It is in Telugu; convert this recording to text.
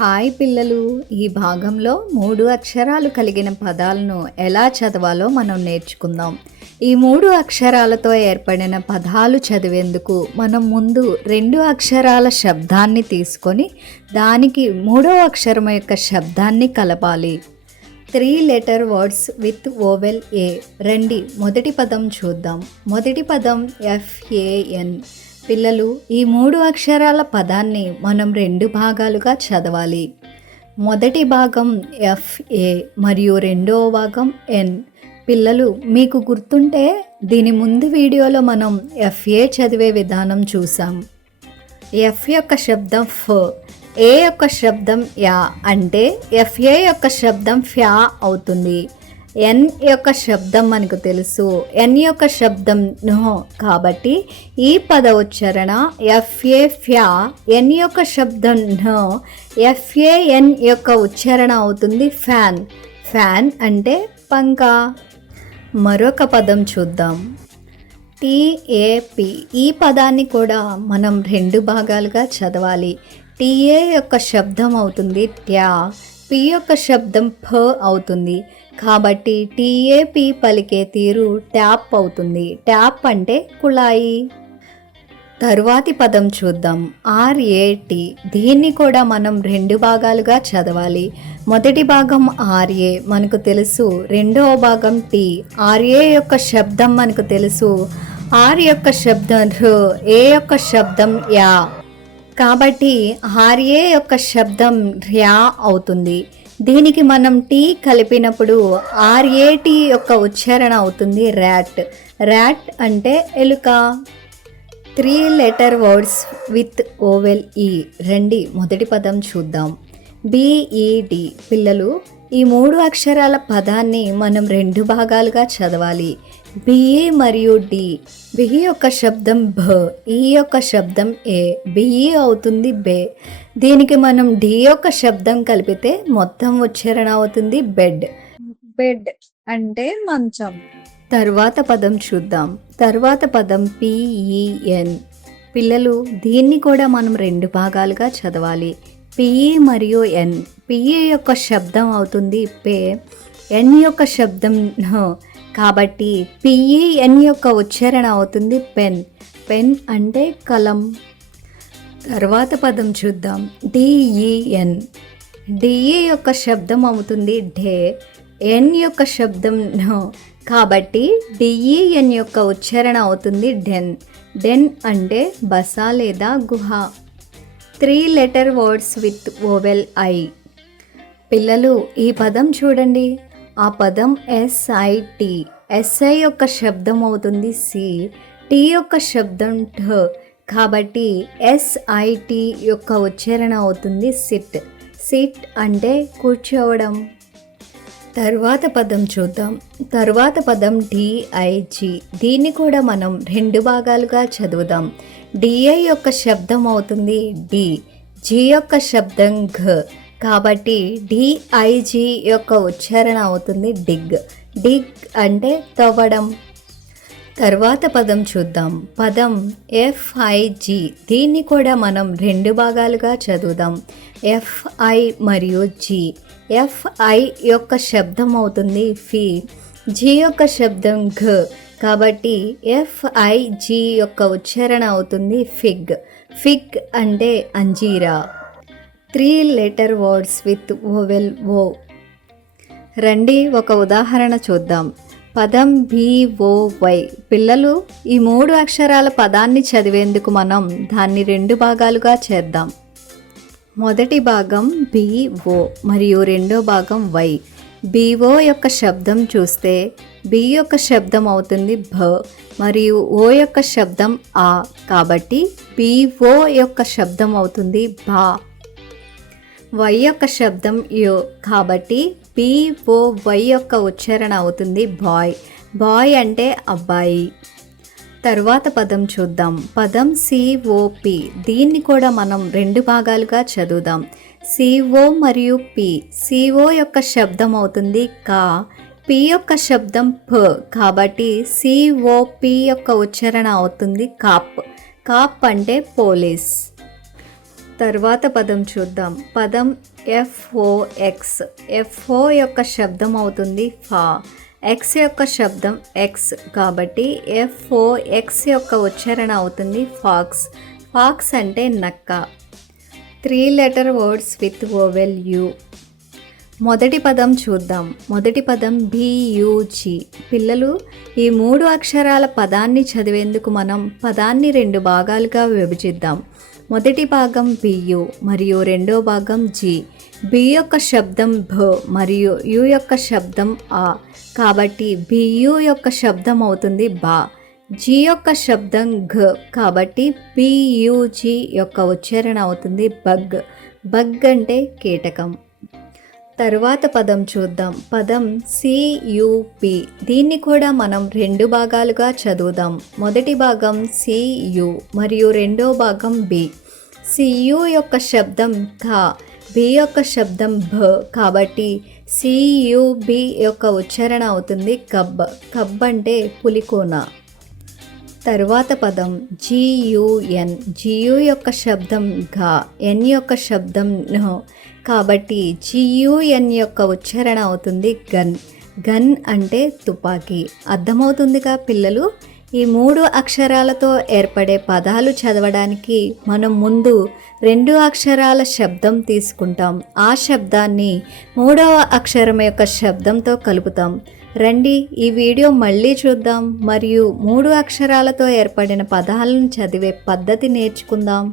హాయ్ పిల్లలు, ఈ భాగంలో 3 అక్షరాలు కలిగిన పదాలను ఎలా చదవాలో మనం నేర్చుకుందాం. ఈ 3 అక్షరాలతో ఏర్పడిన పదాలు చదివేందుకు మనం ముందు 2 అక్షరాల శబ్దాన్ని తీసుకొని దానికి 3వ అక్షరం యొక్క శబ్దాన్ని కలపాలి. 3 letter words with vowel A. రండి మొదటి పదం చూద్దాం. మొదటి పదం FAN. పిల్లలు, ఈ 3 అక్షరాల పదాన్ని మనం 2 భాగాలుగా చదవాలి. మొదటి భాగం FA మరియు రెండవ భాగం N. పిల్లలు, మీకు గుర్తుంటే దీని ముందు వీడియోలో మనం FA చదివే విధానం చూసాం. F యొక్క శబ్దం ఫ, A యొక్క శబ్దం యా, అంటే FA యొక్క శబ్దం ఫ్యా అవుతుంది. N యొక్క శబ్దం మనకు తెలుసు, N యొక్క శబ్దం నో, కాబట్టి ఈ పద ఉచ్చారణ FA ఫ్యా, N యొక్క శబ్దం నో, FAN యొక్క ఉచ్చారణ అవుతుంది ఫ్యాన్. ఫ్యాన్ అంటే పంక. మరొక పదం చూద్దాం. TAP. ఈ పదాన్ని కూడా మనం 2 భాగాలుగా చదవాలి. TA యొక్క శబ్దం అవుతుంది ట్యా, P యొక్క శబ్దం ఫ అవుతుంది. కాబట్టి TAP పలికే తీరు ట్యాప్ అవుతుంది. ట్యాప్ అంటే కుళాయి. తరువాతి పదం చూద్దాం. RAT. దీన్ని కూడా మనం 2 భాగాలుగా చదవాలి. మొదటి భాగం RA మనకు తెలుసు, రెండవ భాగం T. RA యొక్క శబ్దం మనకు తెలుసు, R యొక్క శబ్దం ర్, A యొక్క శబ్దం యా, కాబట్టి RA యొక్క శబ్దం ర్యా అవుతుంది. దీనికి మనం టీ కలిపినప్పుడు RAT యొక్క ఉచ్చారణ అవుతుంది ర్యాట్. ర్యాట్ అంటే ఎలుక. 3 letter words with vowel E. రండి మొదటి పదం చూద్దాం. BED. పిల్లలు, ఈ 3 అక్షరాల పదాన్ని మనం 2 భాగాలుగా చదవాలి. BE మరియు D. బిహి యొక్క శబ్దం భ, ఈ యొక్క శబ్దం ఏ, బిఈ అవుతుంది బే. దీనికి మనం డి యొక్క శబ్దం కలిపితే మొత్తం ఉచ్చారణ అవుతుంది బెడ్. బెడ్ అంటే మంచం. తర్వాత పదం చూద్దాం. తర్వాత పదం PEN. పిల్లలు, దీన్ని కూడా మనం 2 భాగాలుగా చదవాలి. PE మరియు N. PE యొక్క శబ్దం అవుతుంది పే, N యొక్క శబ్దం నో, కాబట్టి PEN యొక్క ఉచ్చారణ అవుతుంది పెన్. పెన్ అంటే కలం. తర్వాత పదం చూద్దాం. DEN. DE యొక్క శబ్దం అవుతుంది ఢే, N యొక్క శబ్దం నో, కాబట్టి DEN యొక్క ఉచ్చారణ అవుతుంది డెన్. డెన్ అంటే బస లేదా గుహ. 3 letter words with vowel I. పిల్లలు, ఈ పదం చూడండి. ఆ పదం SIT. SI యొక్క శబ్దం అవుతుంది సి, T యొక్క శబ్దం ఠ, కాబట్టి SIT యొక్క ఉచ్చారణ అవుతుంది సిట్. సిట్ అంటే కూర్చోవడం. తర్వాత పదం చూద్దాం. తర్వాత పదం DIG. దీన్ని కూడా మనం 2 భాగాలుగా చదువుదాం. DI యొక్క శబ్దం అవుతుంది డి, G యొక్క శబ్దం ఘ, కాబట్టి DIG యొక్క ఉచ్చారణ అవుతుంది డిగ్. డిగ్ అంటే తవ్వడం. తర్వాత పదం చూద్దాం. పదం FIG. దీన్ని కూడా మనం 2 భాగాలుగా చదువుదాం. FI మరియు G. FI యొక్క శబ్దం అవుతుంది ఫీ, G యొక్క శబ్దం ఘ, కాబట్టి FIG యొక్క ఉచ్చారణ అవుతుంది ఫిగ్. ఫిగ్ అంటే అంజీరా. 3 letter words with vowel O. రండి ఒక ఉదాహరణ చూద్దాం. పదం BOY. పిల్లలు, ఈ 3 అక్షరాల పదాన్ని చదివేందుకు మనం దాన్ని 2 భాగాలుగా చేద్దాం. మొదటి భాగం BO మరియు రెండో భాగం Y. BO యొక్క శబ్దం చూస్తే B యొక్క శబ్దం అవుతుంది భ మరియు O యొక్క శబ్దం ఆ, కాబట్టి BO యొక్క శబ్దం అవుతుంది భా. Y యొక్క శబ్దం యో, కాబట్టి BOY యొక్క ఉచ్చారణ అవుతుంది బాయ్. బాయ్ అంటే అబ్బాయి. తర్వాత పదం చూద్దాం. పదం COP. దీన్ని కూడా మనం 2 భాగాలుగా చదువుదాం. CO మరియు P. CO యొక్క శబ్దం అవుతుంది కా, P యొక్క శబ్దం ప, కాబట్టి COP యొక్క ఉచ్చారణ అవుతుంది కాప్. కాప్ అంటే పోలీస్. తర్వాత పదం చూద్దాం. పదం FOX. FO యొక్క శబ్దం అవుతుంది ఫా, ఎక్స్ యొక్క శబ్దం ఎక్స్, కాబట్టి FOX యొక్క ఉచ్చారణ అవుతుంది ఫాక్స్. ఫాక్స్ అంటే నక్క. 3 letter words with vowel you. మొదటి పదం చూద్దాం. మొదటి పదం BUG. పిల్లలు, ఈ 3 అక్షరాల పదాన్ని చదివేందుకు మనం పదాన్ని 2 భాగాలుగా విభజిద్దాం. మొదటి భాగం BU మరియు రెండో భాగం G. B యొక్క శబ్దం భ మరియు U యొక్క శబ్దం ఆ, కాబట్టి BU యొక్క శబ్దం అవుతుంది బా. G యొక్క శబ్దం ఘ, కాబట్టి BUG యొక్క ఉచ్చారణ అవుతుంది బగ్. బగ్ అంటే కీటకం. తరువాత పదం చూద్దాం. పదం CUP. దీన్ని కూడా మనం 2 భాగాలుగా చదువుదాం. మొదటి భాగం CU మరియు రెండో భాగం B. CU యొక్క శబ్దం ఖ, B యొక్క శబ్దం భ, కాబట్టి CUB యొక్క ఉచ్చారణ అవుతుంది కబ్. కబ్ అంటే పులికోన. తరువాత పదం GUN. GU యొక్క శబ్దం ఘ, N యొక్క శబ్దం న, కాబట్టి GUN యొక్క ఉచ్చారణ అవుతుంది గన్. గన్ అంటే తుపాకీ. అర్థమవుతుందిగా పిల్లలు? ఈ 3 అక్షరాలతో ఏర్పడే పదాలు చదవడానికి మనం ముందు 2 అక్షరాల శబ్దం తీసుకుంటాం. ఆ శబ్దాన్ని 3వ అక్షరం యొక్క శబ్దంతో కలుపుతాం. రండి ఈ వీడియో మళ్ళీ చూద్దాం మరియు 3 అక్షరాలతో ఏర్పడిన పదాలను చదివే పద్ధతి నేర్చుకుందాం.